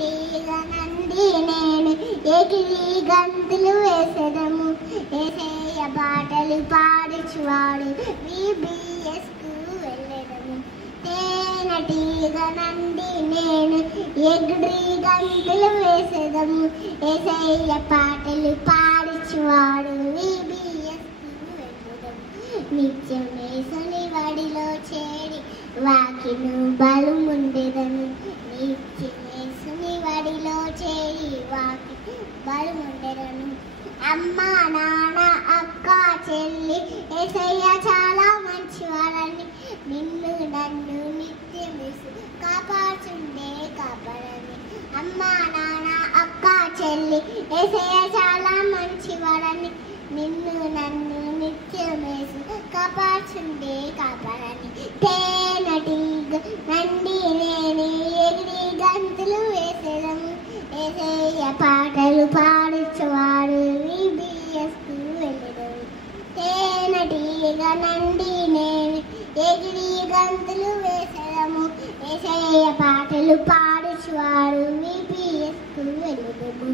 తేనెటీగ నంది నేను ఎగిరి గంతులు వేసెదము ఏసయ్య పాటలు పాడుచువాడు VBSకు వెళ్ళెదము. తేనెటీగ నంది నేను ఎగిరి గంతులు వేసెదము ఏసయ్య పాటలు పాడుచువాడు VBSకు వెళ్ళెదము. నిత్యం యేసుని వడిలో చేరి వాకిను బలముండెదను నిత్యం యేసుని వడిలో చేరి వాకి బలముండెదను. అమ్మ నాన్న అక్క చెల్లి యేసయ్య చాలా మంచివారని నిన్ను నన్ను నిత్యం యేసు కాపాడని. అమ్మ నాన్న అక్క చెల్లి యేసయ్య చాలా మంచివారని నిన్ను నన్ను నిత్యం యేసు కాపాడని. తేనెటీగ నంది నేను ఎగిరి గంతులు వేసెదము ఏసయ్య పాటలు పాడుచువాడు VBSకు వెళ్ళెదము. తేనెటీగ నంది నేను ఎగిరి గంతులు వేసెదము ఏసయ్య పాటలు పాడుచువాడు VBSకు వెళ్ళెదము.